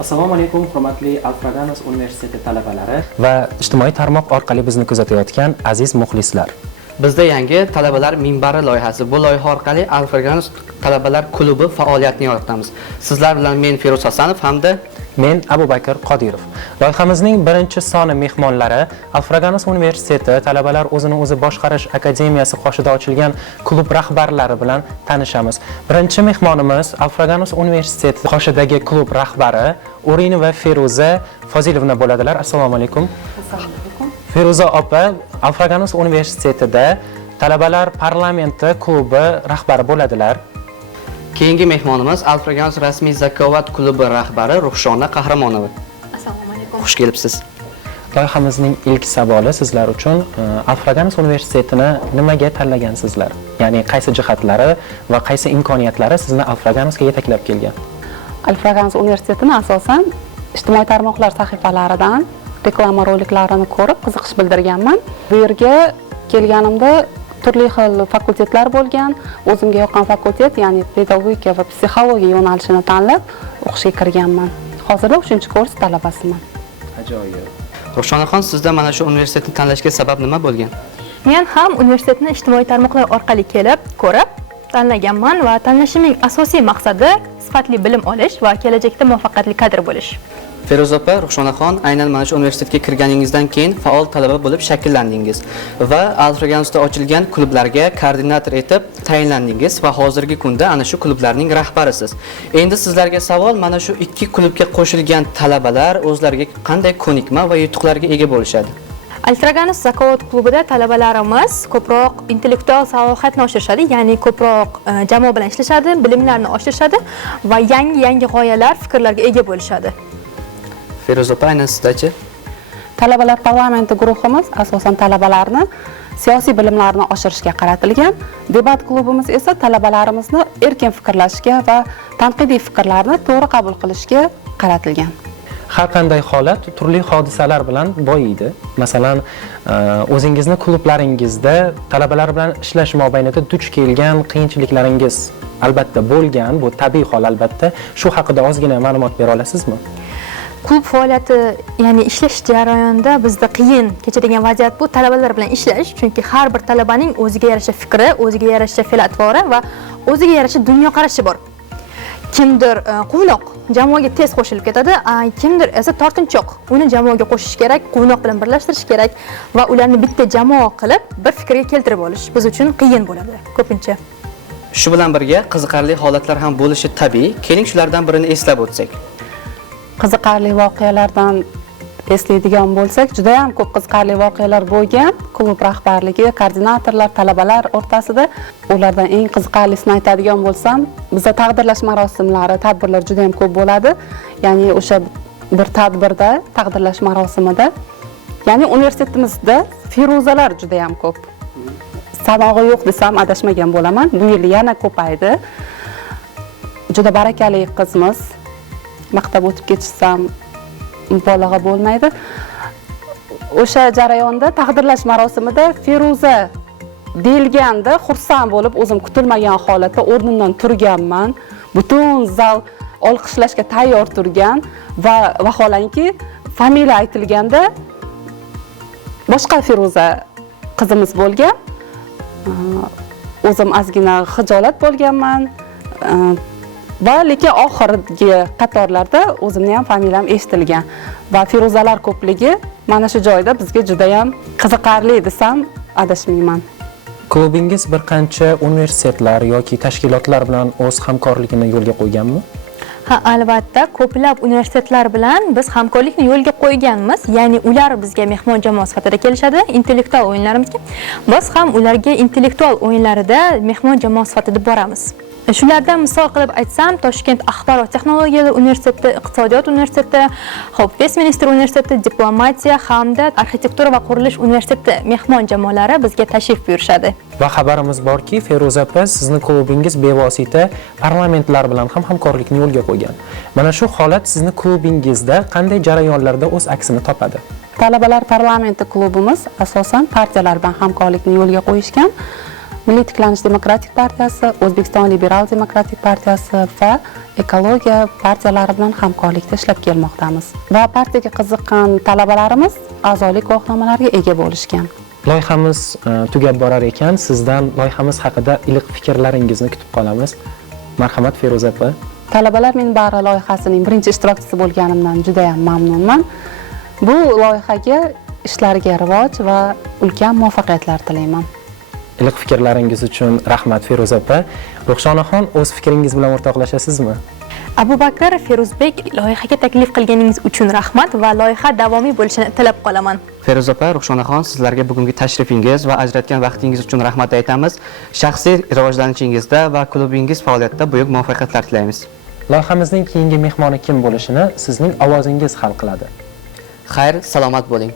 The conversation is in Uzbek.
Assalomu alaykum, hurmatli Alfraganus universiteti talabalari va ijtimoiy tarmoq orqali bizni kuzatayotgan aziz muxlislar. Bizda yangi talabalar minbari loyihasi. Bu loyiha orqali Alfraganus talabalar klubi faoliyatini yoritamiz. Sizlar bilan men Feruz Hasanov hamda men Abubakr Qodirov. Loyihamizning birinchi soni mehmonlari Alfraganus universiteti talabalar o'zini o'zi boshqarish akademiyasi qoshida ochilgan klub rahbarlari bilan tanishamiz. Birinchi mehmonimiz Alfraganus universiteti qoshidagi klub rahbari O'rinova Feruza Fozilovna bo'ladilar. Assalomu alaykum. Assalomu alaykum. Feruza opa Alfraganus universitetida talabalar parlamenti klubi rahbari bo'ladilar. keyingi mehmonimiz Alfraganus rasmiy zakovat klubi rahbari Ruxshona Qahramonova. Assalomu alaykum. Xush kelibsiz. Loyihamizning ilk savoli sizlar uchun Alfraganus universitetini nimaga tanlagansizlar? Ya'ni qaysi jihatlari va qaysi imkoniyatlari sizni Alfraganusga yetaklab kelgan? Alfraganus universitetini asosan ijtimoiy tarmoqlar sahifalaridan reklama roliklarini ko'rib qiziqish bildirganman. Bu yerga kelganimda turli xil fakultetlar bo'lgan. O'zimga yoqqan fakultet, ya'ni pedagogika va psixologiya yo'nalishini tanlab o'qishga kirganman. Hozirda 3-kurs talabasiman. Ajoyib. Ruxshonaxon, sizda mana shu universitetni tanlashga sabab nima bo'lgan? Men ham universitetni ijtimoiy tarmoqlar orqali kelib, ko'rib tanlaganman va tanlashimning asosiy maqsadi sifatli bilim olish va kelajakda muvaffaqiyatli kadr bo'lish. Feruza opa, Ruxshonaxon, aynan mana shu universitetga kirganingizdan keyin faol talaba bo'lib shakllandingiz va Alfraganusda ochilgan klublarga koordinator etib tayinlandingiz va hozirgi kunda ana shu klublarning rahbarisiz. Endi sizlarga savol, mana shu ikki klubga qo'shilgan talabalar o'zlariga qanday ko'nikma va yutuqlarga ega bo'lishadi? Alfraganus zakovat klubida talabalarimiz ko'proq intellektual salohiyatni oshirishadi, ya'ni ko'proq jamoa bilan ishlashadi, bilimlarni oshirishadi va yangi g'oyalar, fikrlarga ega bo'lishadi. Feruza opa, aynan sizdachi? Talabalar parlamenti guruhimiz asosan talabalarni siyosiy bilimlarini oshirishga qaratilgan. Debat klubimiz esa talabalarimizni erkin fikrlashga va tanqidiy fikrlarni to'g'ri qabul qilishga qaratilgan. Har qanday holat turli hodisalar bilan boyiydi. Masalan, o'zingizni klublaringizda talabalar bilan ishlash mobaynida duch kelgan qiyinchiliklaringiz albatta bo'lgan, bu tabiiy hol albatta. Shu haqida ozgina ma'lumot bera olasizmi? Klub faoliyati, ya'ni ishlash jarayonida bizda qiyin kechadigan vaziyat bu talabalar bilan ishlash, chunki har bir talabaning o'ziga yarasha fikri, o'ziga yarasha fe'l-atvori va o'ziga yarasha dunyoqarashi bor. Kimdir quvnoq, jamoaga tez qo'shilib ketadi, kimdir esa tortinchoq. Uni jamoaga qo'shish kerak, quvnoq bilan birlashtirish kerak va ularni bitta jamoa qilib bir fikrga keltirib olish biz uchun qiyin bo'ladi ko'pincha. Shu bilan birga qiziqarli holatlar ham bo'lishi tabiiy. Keling shulardan birini eslab o'tsak. Qiziqarli voqealardan eslaydigan bo'lsak, juda ham ko'p qiziqarli voqealar bo'lgan. Klub rahbarligi, koordinatorlar, talabalar o'rtasida. Ulardan eng qiziqarlisini aytadigan bo'lsam, bizda taqdirlash marosimlari, tadbirlar juda ham ko'p bo'ladi. Ya'ni o'sha bir tadbirda, taqdirlash marosimida, ya'ni universitetimizda feruzalar juda ham ko'p. Sanog'i yo'q desam adashmagan bo'laman. Bu yil yana ko'paydi. Juda barakali qizmiz. Maqtab o'tib ketishsam mubolag'a bo'lmaydi. O'sha jarayonda taqdirlash marosimida Feruza deyilganda xursand bo'lib, o'zim kutilmagan holatda o'rnimdan turganman. Butun zal olqishlashga tayyor turgan va vaholanki familiya aytilganda boshqa Feruza qizimiz bo'lgan. O'zim ozgina xijolat bo'lganman. Va lekin oxirgi qatorlarda o'zimning ham familiyam eshitilgan va feruzalar ko'pligi mana shu joyda bizga juda ham qiziqarli desam adashmayman. Klubingiz bir qancha universitetlar yoki tashkilotlar bilan o'z hamkorligini yo'lga qo'yganmi? Ha, albatta, ko'plab universitetlar bilan biz hamkorlikni yo'lga qo'yganmiz. Ya'ni ular bizga mehmon jamoa sifatida kelishadi, intellektual o'yinlarimizga. Biz ham ularga intellektual o'yinlarida mehmon jamoa sifatida boramiz. Shulardan misol qilib aytsam, Toshkent axborot texnologiyalar universiteti, iqtisodiyot universiteti, Westminster universiteti, diplomatiya hamda arxitektura va qurilish universiteti mehmon jamoalari bizga tashrif buyurishadi. Va xabarimiz borki, Feruza opa, sizni klubingiz bevosita parlamentlar bilan ham hamkorlikni yo'lga qo'ygan. Mana shu holat sizni klubingizda qanday jarayonlarda o'z aksini topadi? Talabalar parlamenti klubimiz asosan partiyalar bilan hamkorlikni yo'lga qo'yishgan. Milliy tiklanish demokratik partiyasi, O'zbekiston liberal demokratik partiyasi va ekologiya partiyalari bilan hamkorlikda ishlab kelmoqdamiz. Va partiyaga qiziqqan talabalarimiz a'zolik guvohnomalariga ega bo'lishgan. Loyihamiz tugab borar ekan, sizdan loyihamiz haqida iliq fikrlaringizni kutib qolamiz. Marhamat Feruza opa. Talabalar men bari loyihasining birinchi ishtirokchisi bo'lganimdan juda ham mamnunman. Bu loyihaga ishlariga rivoj va ulkan muvaffaqiyatlar tilayman. Iliq fikrlaringiz uchun rahmat Feruza opa. Ruxshonaxon, o'z fikringiz bilan o'rtoqlashasizmi? Abu Bakr, Feruzbek, loyihaga taklif qilganingiz uchun rahmat va loyiha davomiy bo'lishini tilab qolaman. Feruza opa, Ruxshonaxon, sizlarga bugungi tashrifingiz va ajratgan vaqtingiz uchun rahmat aytamiz. Shaxsiy rivojlanishingizda va klubingiz faoliyatida buyuk muvaffaqiyatlar tilaymiz. Loyihamizning keyingi mehmoni kim bo'lishini sizning ovozingiz hal qiladi. Xayr, salomat bo'ling.